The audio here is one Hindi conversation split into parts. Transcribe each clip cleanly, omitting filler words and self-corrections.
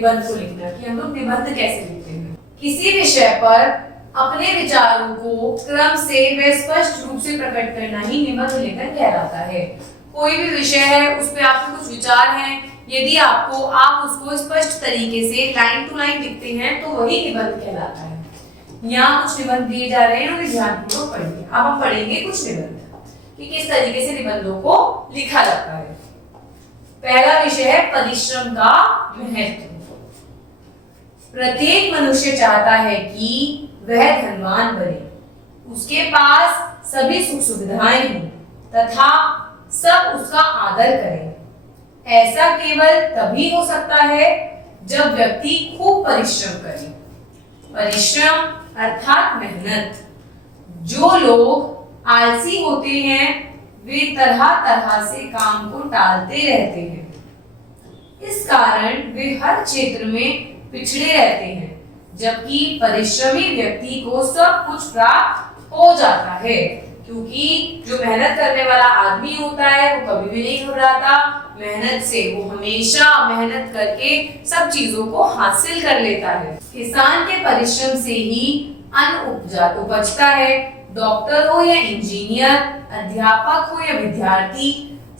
निबंध को लिखना कि हम लोग निबंध कैसे लिखते हैं। किसी विषय पर अपने विचारों को क्रम से व स्पष्ट रूप से प्रकट करना ही निबंध लेखन कहलाता है। कोई भी विषय है, उस पे आपके कुछ विचार हैं, यदि आप उसको स्पष्ट तरीके से लाइन टू लाइन लिखते हैं तो वही निबंध कहलाता है। यहाँ कुछ निबंध दिए जा रहे हैं, उन्हें ध्यानपूर्वक पढ़िए। अब हम पढ़ेंगे कुछ निबंध कि किस तरीके से निबंधों को लिखा जाता है। पहला विषय है परिश्रम का महत्व। प्रत्येक मनुष्य चाहता है कि वह धनवान बने, उसके पास सभी सुख सुविधाएं हों तथा सब उसका आदर करें। ऐसा केवल तभी हो सकता है जब व्यक्ति खूब परिश्रम करे। परिश्रम अर्थात मेहनत। जो लोग आलसी होते हैं वे तरह तरह से काम को टालते रहते हैं। इस कारण वे हर क्षेत्र में पिछड़े रहते हैं, जबकि परिश्रमी व्यक्ति को सब कुछ प्राप्त हो जाता है। क्योंकि जो मेहनत करने वाला आदमी होता है वो कभी भी नहीं घबराता, मेहनत से वो हमेशा मेहनत करके सब चीजों को हासिल कर लेता है। किसान के परिश्रम से ही अन्न उपजता है। डॉक्टर हो या इंजीनियर, अध्यापक हो या विद्यार्थी,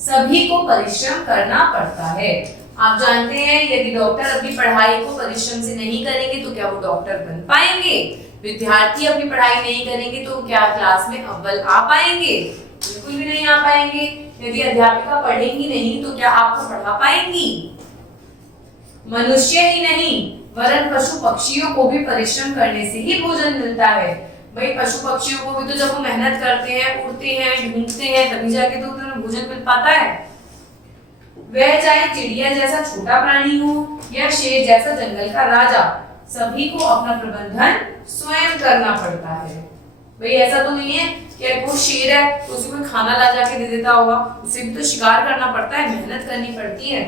सभी को परिश्रम करना पड़ता है। आप जानते हैं यदि डॉक्टर अपनी पढ़ाई को परिश्रम से नहीं करेंगे तो क्या वो डॉक्टर बन पाएंगे? विद्यार्थी अपनी पढ़ाई नहीं करेंगे तो क्या क्लास में अव्वल आ पाएंगे? बिल्कुल भी नहीं आ पाएंगे। यदि अध्यापिका पढ़ेंगी नहीं तो क्या आपको पढ़ा पाएंगी? मनुष्य ही नहीं वरन पशु पक्षियों को भी परिश्रम करने से ही भोजन मिलता है। भाई पशु पक्षियों को भी तो जब वो मेहनत करते हैं, उड़ते हैं, ढूंढते हैं, तभी जाके तो उन्हें भोजन मिल पाता है। वह चाहे चिड़िया जैसा छोटा प्राणी हो या शेर जैसा जंगल का राजा, सभी को अपना प्रबंधन स्वयं करना पड़ता है। भाई ऐसा तो नहीं है कि वो शेर है तो उसे कोई खाना ला जाके दे देता होगा, उसे भी तो शिकार करना पड़ता है, मेहनत करनी पड़ती है।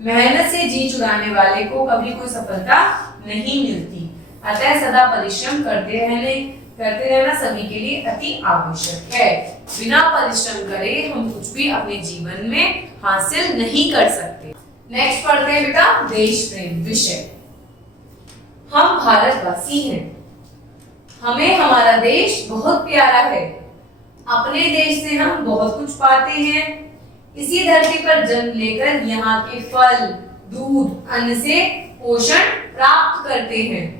मेहनत से जी चुराने वाले को कभी कोई सफलता नहीं मिलती। अतः सदा परिश्रम करते रहना सभी के लिए अति आवश्यक है। बिना परिश्रम करे हम कुछ भी अपने जीवन में हासिल नहीं कर सकते। नेक्स्ट पढ़ते हैं बेटा देश प्रेम विषय। हम भारतवासी हैं, हमें हमारा देश बहुत प्यारा है। अपने देश से हम बहुत कुछ पाते हैं। इसी धरती पर जन्म लेकर यहाँ के फल, दूध, अन्न से पोषण प्राप्त करते हैं।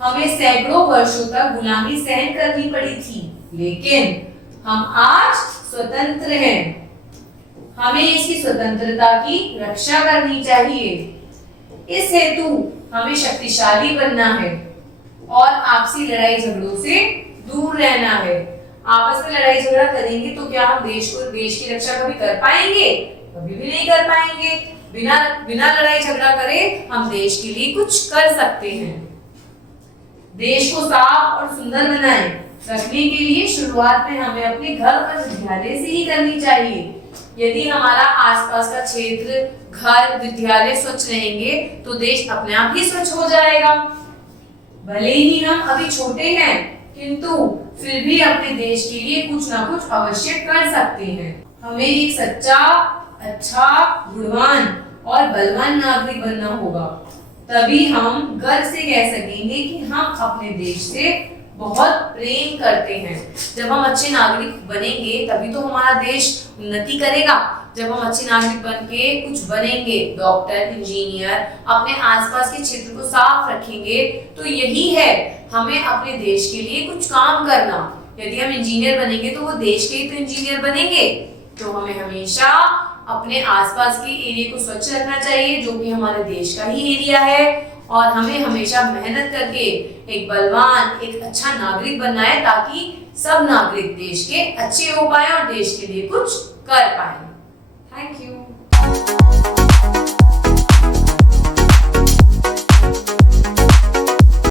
हमें सैकड़ों वर्षों तक गुलामी सहन करनी पड़ी थी, लेकिन हम आज स्वतंत्र हैं। हमें इसकी स्वतंत्रता की रक्षा करनी चाहिए। इस हेतु हमें शक्तिशाली बनना है और आपसी लड़ाई झगड़ों से दूर रहना है। आपस में लड़ाई झगड़ा करेंगे तो क्या हम देश की रक्षा कभी कर पाएंगे? कभी भी नहीं कर पाएंगे। बिना लड़ाई झगड़ा करे हम देश के लिए कुछ कर सकते हैं। देश को साफ और सुंदर बनाए रखने के लिए शुरुआत में हमें अपने घर और विद्यालय से ही करनी चाहिए। यदि हमारा आसपास का क्षेत्र, घर, विद्यालय स्वच्छ रहेंगे तो देश अपने आप ही स्वच्छ हो जाएगा। भले ही हम अभी छोटे हैं, किंतु फिर भी अपने देश के लिए कुछ ना कुछ अवश्य कर सकते हैं। हमें एक सच्चा, अच्छा, गुणवान और बलवान नागरिक बनना होगा। तभी हम गर्व से कह सकेंगे कि हम अपने देश से बहुत प्रेम करते हैं। जब हम अच्छे नागरिक बनेंगे तभी तो हमारा देश उन्नति करेगा। जब हम अच्छे नागरिक बन के कुछ बनेंगे, डॉक्टर, इंजीनियर, अपने आसपास के क्षेत्र को साफ रखेंगे, तो यही है हमें अपने देश के लिए कुछ काम करना। यदि हम इंजीनियर बनेंगे तो वो देश के ही तो इंजीनियर बनेंगे। तो हमें हमेशा अपने आसपास के एरिया को स्वच्छ रखना चाहिए, जो कि हमारे देश का ही एरिया है, और हमें हमेशा मेहनत करके एक बलवान, एक अच्छा नागरिक बनना है, ताकि सब नागरिक देश के अच्छे हो पाए और देश के लिए कुछ कर पाए। Thank you.